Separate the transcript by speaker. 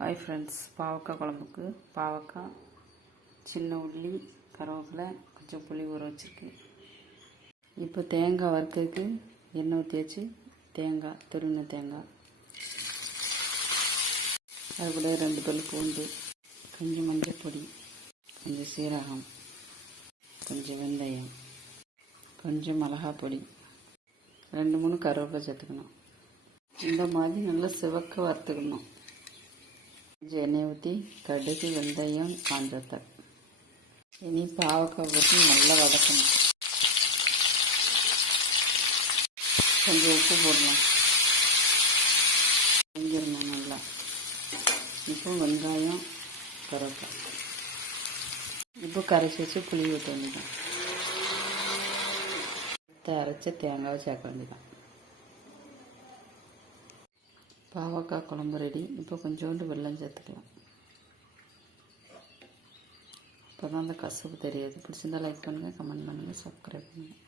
Speaker 1: Hi friends பாவக்காய் குழம்புக்கு பாவக்காய் சின்ன உள்ளி கருவேப்பிலை கொஞ்சம் புளி ஊற வச்சுருக்கு இப்போ தேங்காய் வறுக்கிறதுக்கு எண்ணெய் ஊற்றி வச்சு தேங்காய் துருவின தேங்காய். அது கூட ரெண்டு பல் பூண்டு கொஞ்சம் மஞ்சள் பொடி கொஞ்சம் சீரகம் கொஞ்சம் வெந்தயம் கொஞ்சம் மிளகா பொடி ரெண்டு மூணு கருவேப்பிலை சேர்த்துக்கணும். இந்த மாதிரி நல்லா சிவக்க வறுத்துக்கணும். எண்ணெய் ஊற்றி கடுகு வெந்தயம் காஞ்சத்தல் இனி பாவக்காய் போட்டு நல்லா வதக்கணும் கொஞ்சம் உப்பு போடலாம். செஞ்சிடணும் நல்லா. இப்போ வெங்காயம் கருவேப்பிலை. இப்போ கரைச்சி வச்சு புளி ஊற்ற வேண்டியதான் அரைச்ச தேங்காவை சேர்க்க வேண்டியதான் பாவக்காய் குழம்பு ரெடி. இப்போ கொஞ்சோண்டு வெள்ளம் சேர்த்துக்கலாம். அப்போ தான் அந்த கசப்பு தெரியாது. பிடிச்சிருந்தா லைக் பண்ணுங்கள் கமெண்ட் பண்ணுங்கள் சப்ஸ்கிரைப் பண்ணுங்கள்